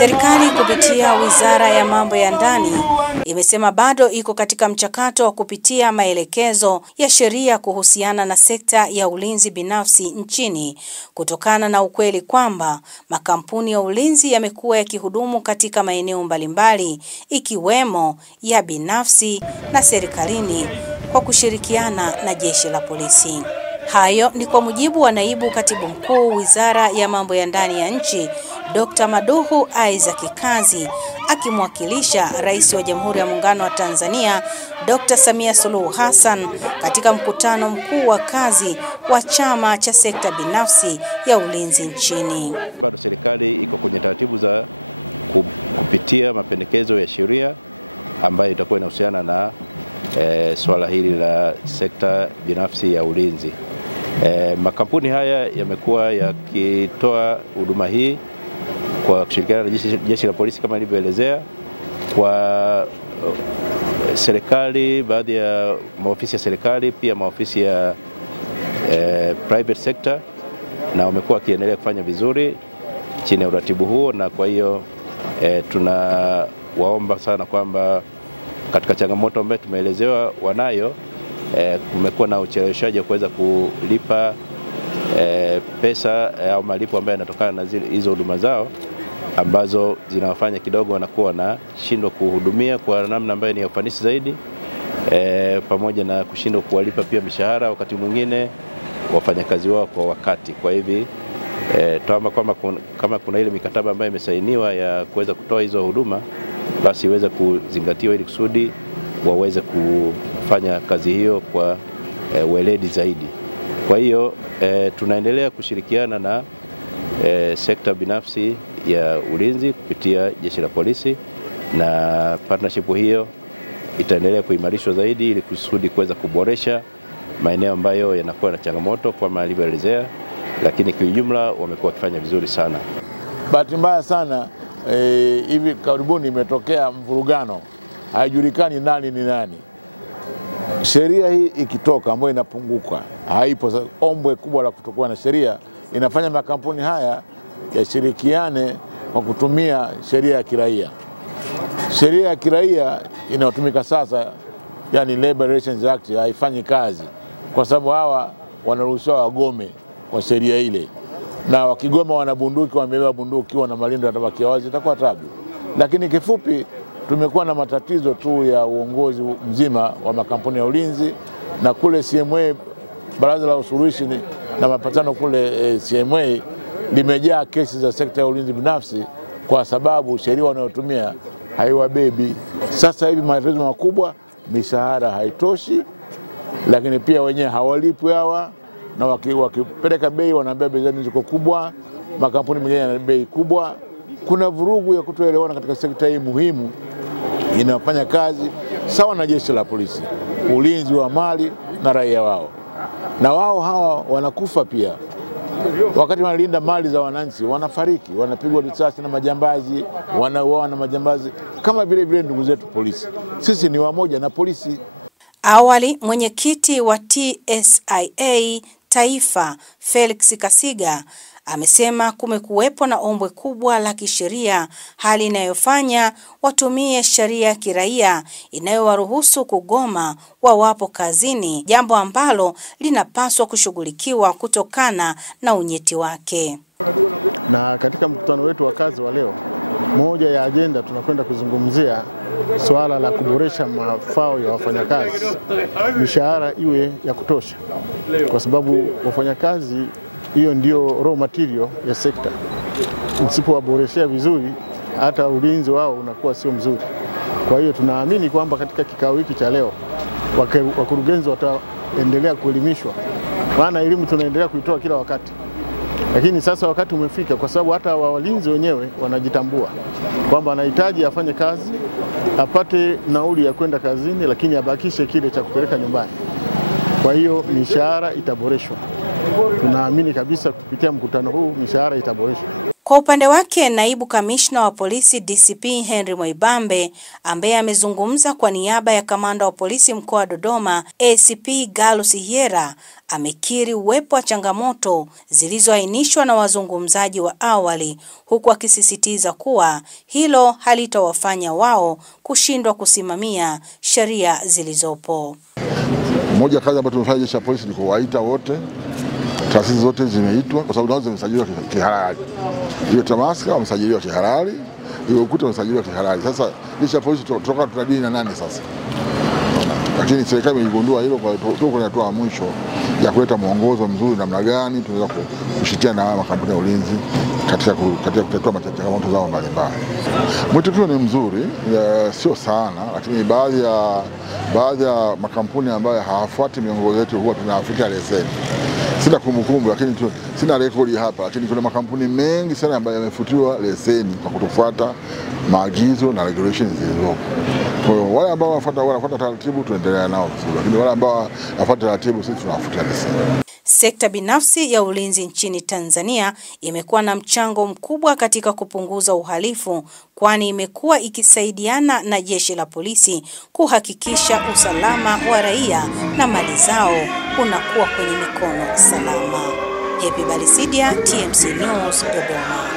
Serikali kupitia Wizara ya Mambo ya Ndani imesema bado iko katika mchakato wa kupitia maelekezo ya sheria kuhusiana na sekta ya ulinzi binafsi nchini kutokana na ukweli kwamba makampuni ya ulinzi yamekuwa yakihudumu katika maeneo mbalimbali ikiwemo ya binafsi na serikalini kwa kushirikiana na Jeshi la Polisi. Hayo ni kwa mujibu wa Naibu Katibu Mkuu Wizara ya Mambo ya Ndani ya nchi, Dr. Maduhu Isaac Kazi, akimwakilisha Rais wa Jamhuri ya Muungano wa Tanzania, Dr. Samia Suluhu Hassan katika mkutano mkuu wa kazi wa chama cha sekta binafsi ya ulinzi nchini. Bado serikali iko kwenye taratibu za kupitia mapendekezo ya sheria ambayo itakuwa inahusiana na swala hili la sekta binafsi ya ulinzi. Makampuni haya yamekuwa yakitoa huduma hii kwa kushirikiana na Jeshi la Polisi kama ilivyoelezea, kwa serikali, baadhi ya maofisi ya serikali, pia maofisi ya private sector, na wamekuwa wakiendelea kufanya vizuri chini ya uratibu huo. Na kwa hiyo tunawaomba sana kwamba katika changamoto ambayo tumeelezewa wanayo, kumekuwa na ucheleweshaji wa kuweza kulipa pesa au malipo ambayo yanatokana na hizo huduma zao, ambazo zinawafanya kidogo wanakuwa wanashindwa kuhudumia kwa namna ambayo ni ya ufanisi zaidi, pamoja na kushindwa kuwalipa pia mishahara wakati mwingine wafanyakazi wao kwa wakati. Kwa hivi tuomba kama kuna ile mikataba ambayo imesainiwa ya kuweza kutoa hizo huduma, basi iweze kuzingatiwa ili kusudi waweze kufanya kazi hiyo kwa weledi zaidi. Kwa hiyo tunaendelea kushirikiana na sekta binafsi ya ulinzi kupitia Jeshi la Polisi, na partnership hiyo itaendelea kuimarishwa zaidi ili kusudi kuweza kuboresha maeneo ambayo yanakuwa na changamoto kama alivyoelezea, lakini kwa ujumla wamekuwa wakifanya vizuri sana. Bahati mbaya sana hivi karibuni imetokea mvurugano, haijulikani nani ni nani. Sheria hii ikitoka ambayo inapunguka, haipo ombwe kubwa la kutokuwa na sheria, inafanya makampuni haya yashirikiane kwa kutumia sheria ya kiraia. Sheria ya kiraia inayotumika sasa, yani Labor Relations Act, haifanyi kazi kwa sababu hawa wanaruhusiwa wagome kwa sheria ile, na wakigoma wanabunduki, wamebeba bunduki, wana malindo yatabaki wazi, itakuwa tabu. Lakini kifupi, tumekuwa na matatizo tu ya uongozi mzima wa makampuni ya ulinzi, na kule CMA, Baraza la Usuluhishi na Mapatano kule CMA, limejaa kesi za sekta ya ulinzi binafsi kwa sababu sheria wanayotumia haiwabebi. Sasa hivi matatizo makubwa, mishahara haitoshi, lakini pia wenyewe hawalipwi hawa, na wakipeleka bei wanaambia bei zao ziko kubwa, makampuni mengine yana bei kubwa. Kuna vurugu ya kutoelewana katika sekta hii muhimu inafanya kazi sawa na Jeshi la Polisi, ulinzi wa mali na raia wao, na wao hawa wanakufa pia. Wakati wanalinda mali za wananchi wanafariki, wanapigwa risasi na majambazi, wanauawa na majambazi, kama vile ndugu zetu polisi. Sisi ni wamoja na polisi. Awali, mwenyekiti wa TSIA Taifa Felix Kasiga amesema kumekuwepo na ombwe kubwa la kisheria, hali inayofanya watumie sheria ya kiraia inayowaruhusu kugoma wawapo kazini, jambo ambalo linapaswa kushughulikiwa kutokana na unyeti wake. Na katika mkutano wetu wa kazi wa leo, moja ya agenda tunakwenda kuzungumzia swala la kuboresha mafao ya wafanyakazi, mishahara iwe ya kutosha, kwa sababu wafanyakazi hiyo ndio raw material ya sekta. Msipowaboreshea vizuri, hata ulinzi wao unakuwa sio mzuri. Kwa hiyo tunaamini kwamba katika kikao hiki cha leo wakurugenzi wataendelea kuelimishwa, maana elimu tunaendelea kuitoa kila wakati. Lakini sasa wakati umefika, kwa sababu hata walinzi wenyewe wanajitambua kwamba anahitaji afanye kazi, apate nauli ya kwenda kazini, lakini abakishe kile cha kupeleka nyumbani. Kwa hiyo mishahara itaboreshwa. Tunaamini kabisa kupitia mkutano huu mishahara itaboreshwa. Kwa upande wake, naibu kamishna wa polisi DCP Henry Mwaibambe, ambaye amezungumza kwa niaba ya kamanda wa polisi mkoa wa Dodoma ACP Gallus Hyera, amekiri uwepo wa changamoto zilizoainishwa na wazungumzaji wa awali, huku akisisitiza kuwa hilo halitawafanya wao kushindwa kusimamia sheria zilizopo. Moja kazi ambayo tumefanya jeshi la polisi ni kuwaita wote, taasisi zote zimeitwa kwa sababu nazo zimesajiliwa kihalali. Hiyo Tamaska wamesajiliwa kihalali, hiyo Ukuta wamesajiliwa kihalali. Sasa jeshi la polisi kutoka tunadili na nani sasa? Lakini serikali imegundua hilo, kwa hiyo tuko hatua mwisho ya kuleta mwongozo mzuri namna gani tunaweza kushirikiana na makampuni ya ulinzi katika kutatua changamoto zao mbalimbali. Mwitikio ni mzuri, sio sana, lakini baadhi ya makampuni ambayo hawafuati miongozo yetu huwa tunawafikia leseni. Sina kumbukumbu, lakini sina rekodi hapa, lakini kuna makampuni mengi sana ambayo yamefutiwa leseni kwa kutofuata maagizo na regulations zilizopo. Kwa hiyo wale ambao wanafuata taratibu tunaendelea nao vizuri, lakini wale ambao hawafuati taratibu sisi tunawafutia leseni. Sekta binafsi ya ulinzi nchini Tanzania imekuwa na mchango mkubwa katika kupunguza uhalifu, kwani imekuwa ikisaidiana na jeshi la polisi kuhakikisha usalama wa raia na mali zao unakuwa kwenye mikono salama. Happy Balisidia, TMC News, Dodoma.